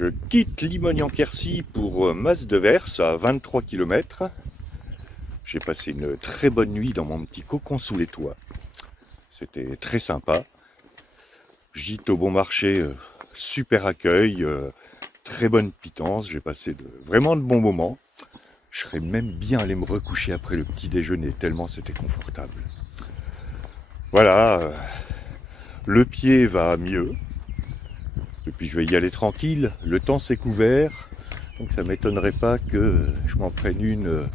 Je quitte Limogne-en-Quercy pour Mas-de-Vers à 23 km. J'ai passé une très bonne nuit dans mon petit cocon sous les toits. C'était très sympa. Gîte au bon marché, super accueil, très bonne pitance. J'ai passé vraiment de bons moments. Je serais même bien allé me recoucher après le petit déjeuner, tellement c'était confortable. Voilà, le pied va mieux. Et puis je vais y aller tranquille, le temps s'est couvert, donc ça ne m'étonnerait pas que je m'en prenne une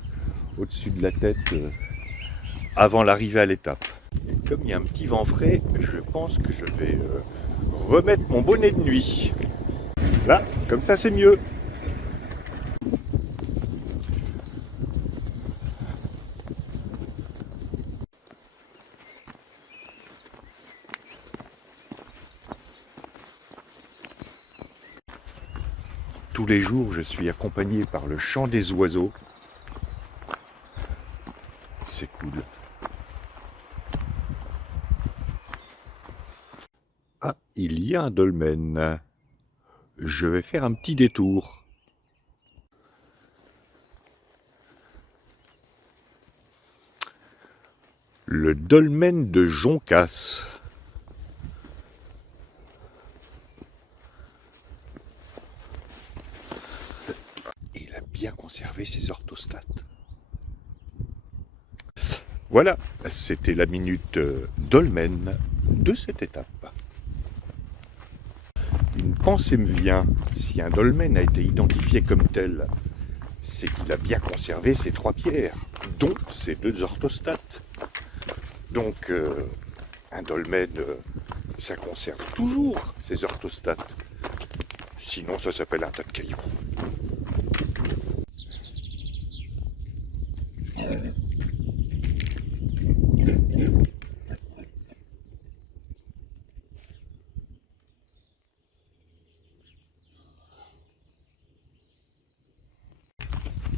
au-dessus de la tête avant l'arrivée à l'étape. Et comme il y a un petit vent frais, je pense que je vais remettre mon bonnet de nuit. Là, comme ça c'est mieux. Tous les jours, je suis accompagné par le chant des oiseaux. C'est cool. Ah, il y a un dolmen. Je vais faire un petit détour. Le dolmen de Joncas. Il a bien conservé ses orthostates. Voilà, c'était la minute dolmen de cette étape. Une pensée me vient, si un dolmen a été identifié comme tel, c'est qu'il a bien conservé ses trois pierres, dont ses deux orthostates. Donc, un dolmen, ça conserve toujours ses orthostates. Sinon, ça s'appelle un tas de cailloux.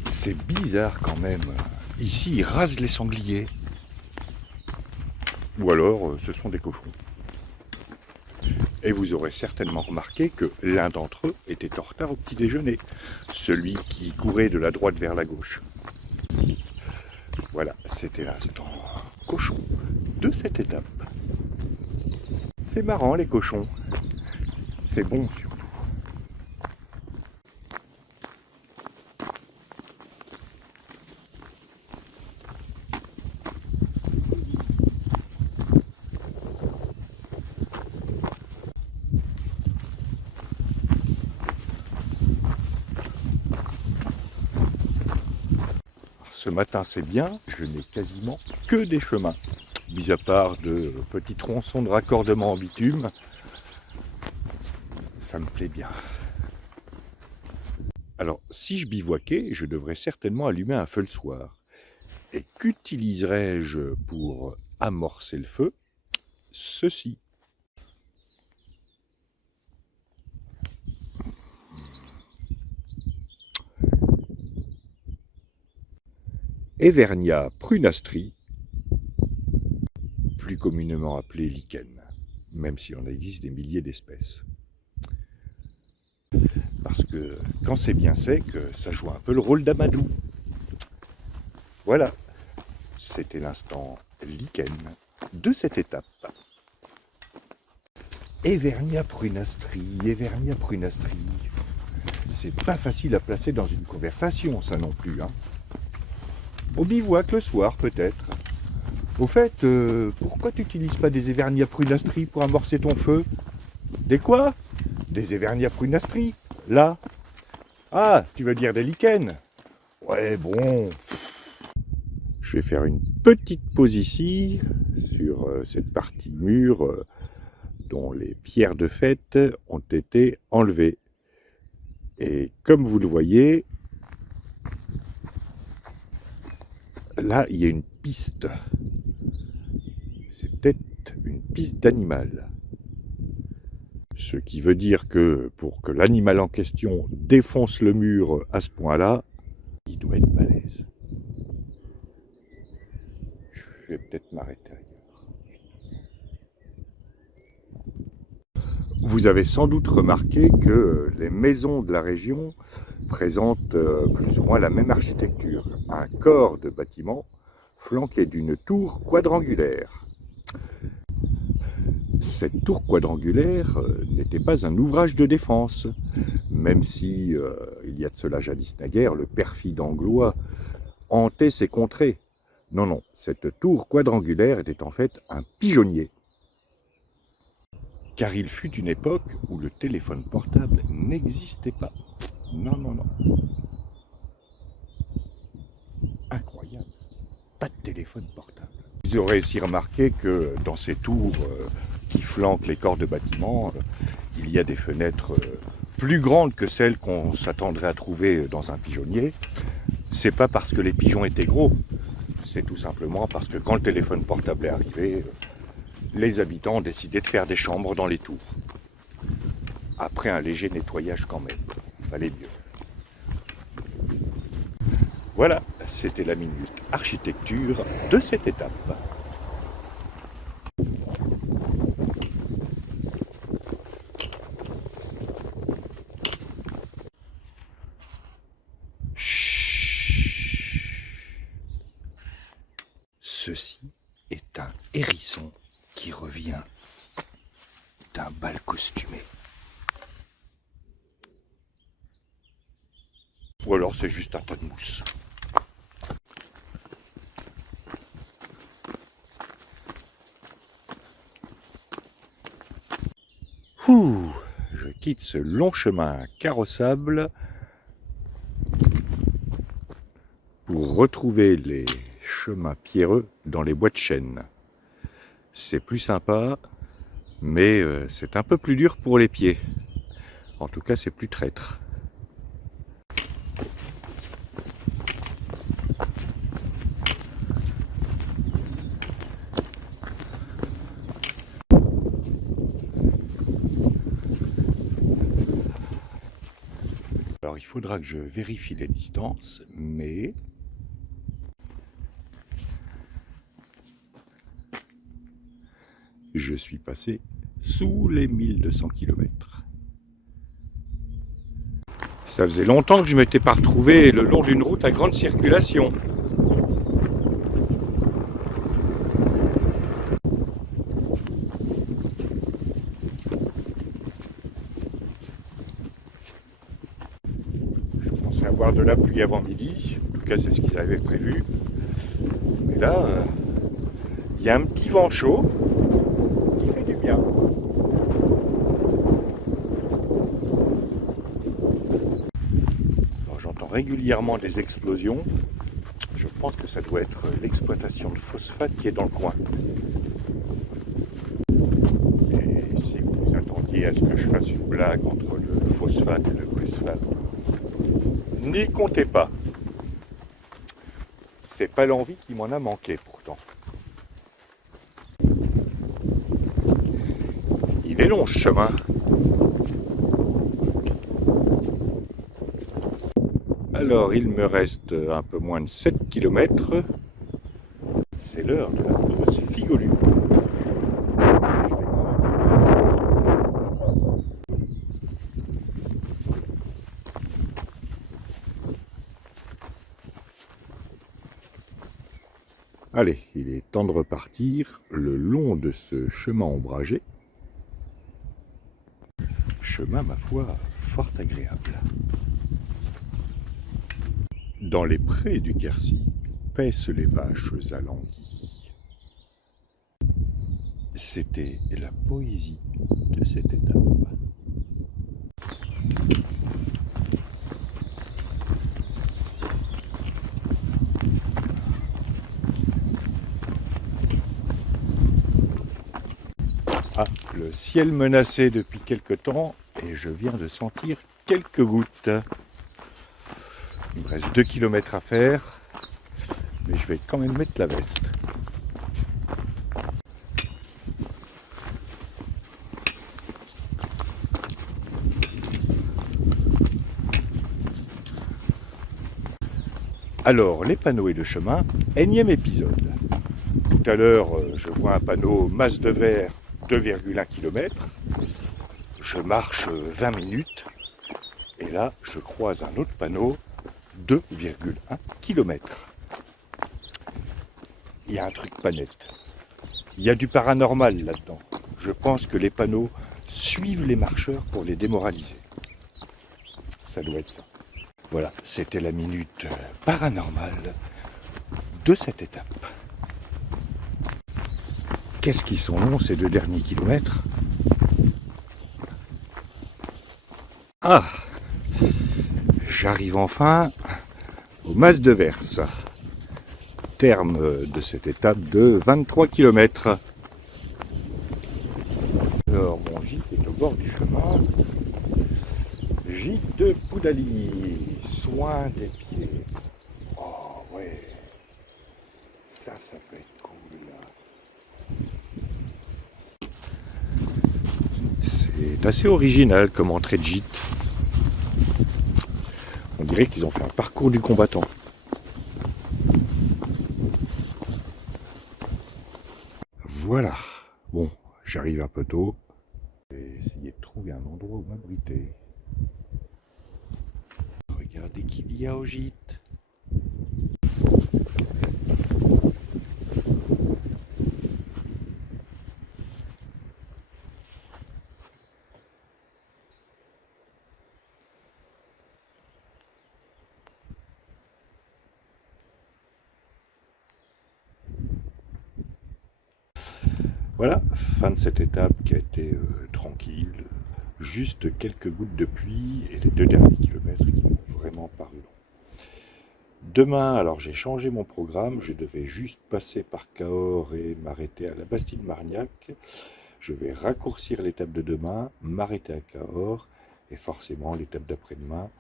C'est bizarre quand même. Ici, ils rasent les sangliers. Ou alors, ce sont des cochons. Et vous aurez certainement remarqué que l'un d'entre eux était en retard au petit déjeuner. Celui qui courait de la droite vers la gauche. Voilà, c'était l'instant cochon de cette étape. C'est marrant les cochons. C'est bon surtout. Ce matin c'est bien, je n'ai quasiment que des chemins. Mis à part de petits tronçons de raccordement en bitume, ça me plaît bien. Alors, si je bivouaquais, je devrais certainement allumer un feu le soir. Et qu'utiliserais-je pour amorcer le feu? Ceci. Evernia prunastri, plus communément appelée lichen, même si on existe des milliers d'espèces. Parce que quand c'est bien sec, ça joue un peu le rôle d'amadou. Voilà, c'était l'instant lichen de cette étape. Evernia prunastri, Evernia prunastri. C'est pas facile à placer dans une conversation, ça non plus. Hein. Au bivouac le soir, peut-être. Au fait, pourquoi tu n'utilises pas des Evernia prunastri pour amorcer ton feu? Des quoi? Des Evernia prunastri, là. Ah, tu veux dire des lichens? Ouais, bon. Je vais faire une petite pause ici, sur cette partie de mur dont les pierres de fête ont été enlevées. Et comme vous le voyez, là, il y a une piste. C'est peut-être une piste d'animal. Ce qui veut dire que pour que l'animal en question défonce le mur à ce point-là, il doit être balèze. Je vais peut-être m'arrêter ailleurs. Vous Vous avez sans doute remarqué que les maisons de la région présentent plus ou moins la même architecture. Un corps de bâtiment flanqué d'une tour quadrangulaire. Cette tour quadrangulaire n'était pas un ouvrage de défense, même si, il y a de cela jadis naguère, le perfide anglois hantait ces contrées. Non, non, cette tour quadrangulaire était en fait un pigeonnier. Car il fut une époque où le téléphone portable n'existait pas. Non, non, non. Incroyable. Pas de téléphone portable. Vous aurez aussi remarqué que dans ces tours qui flanquent les corps de bâtiments, il y a des fenêtres plus grandes que celles qu'on s'attendrait à trouver dans un pigeonnier. C'est pas parce que les pigeons étaient gros, c'est tout simplement parce que quand le téléphone portable est arrivé, les habitants ont décidé de faire des chambres dans les tours. Après un léger nettoyage quand même, fallait mieux. Voilà, c'était la minute architecture de cette étape. Ceci est un hérisson qui revient d'un bal costumé. Ou alors c'est juste un tas de mousse. Je quitte ce long chemin carrossable pour retrouver les chemins pierreux dans les bois de chêne. C'est plus sympa, mais c'est un peu plus dur pour les pieds. En tout cas, c'est plus traître. Alors, il faudra que je vérifie les distances, mais je suis passé sous les 1200 km. Ça faisait longtemps que je ne m'étais pas retrouvé le long d'une route à grande circulation. Je pensais avoir de la pluie avant midi, en tout cas c'est ce qu'ils avaient prévu. Mais là, il y a un petit vent chaud qui fait du bien. J'entends régulièrement des explosions. Je pense que ça doit être l'exploitation de phosphate qui est dans le coin. Et si vous vous attendiez à ce que je fasse une blague entre le phosphate et le glyphosate, n'y comptez pas. C'est pas l'envie qui m'en a manqué pourtant. Il est long ce chemin. Alors il me reste un peu moins de 7 km. C'est l'heure de la pause Figolu. Allez, il est temps de repartir le long de ce chemin ombragé. Chemin, ma foi, fort agréable. Dans les prés du Quercy paissent les vaches alanguies. C'était la poésie de cette étape. Ah, le ciel menacé depuis quelque temps et je viens de sentir quelques gouttes. Il me reste 2 km à faire, mais je vais quand même mettre la veste. Alors, les panneaux et le chemin, énième épisode. Tout à l'heure, je vois un panneau masse de verre 2,1 km. je marche 20 minutes et là je croise un autre panneau, 2,1 km. Il y a un truc pas net. Il y a du paranormal là-dedans. Je pense que les panneaux suivent les marcheurs pour les démoraliser. Ça doit être ça. Voilà, c'était la minute paranormale de cette étape. Qu'est-ce qu'ils sont longs ces 2 derniers kilomètres? Ah, j'arrive enfin au Mas de Verse. Terme de cette étape de 23 km. Alors mon gîte est au bord du chemin. Gîte de Poudali, soin des pieds. Oh ouais, ça peut être cool là. C'est assez original comme entrée de gîte. On dirait qu'ils ont fait un parcours du combattant. Voilà, bon, j'arrive un peu tôt. Je vais essayer de trouver un endroit où m'abriter. Regardez qu'il y a au gîte. Voilà, fin de cette étape qui a été tranquille. Juste quelques gouttes de pluie et les 2 derniers kilomètres qui m'ont vraiment paru longs. Demain, alors j'ai changé mon programme, je devais juste passer par Cahors et m'arrêter à la Bastide-Margnac. Je vais raccourcir l'étape de demain, m'arrêter à Cahors, et forcément l'étape d'après-demain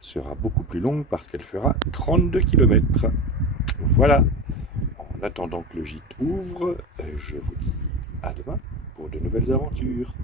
sera beaucoup plus longue parce qu'elle fera 32 km. Voilà, en attendant que le gîte ouvre, je vous dis à demain pour de nouvelles aventures.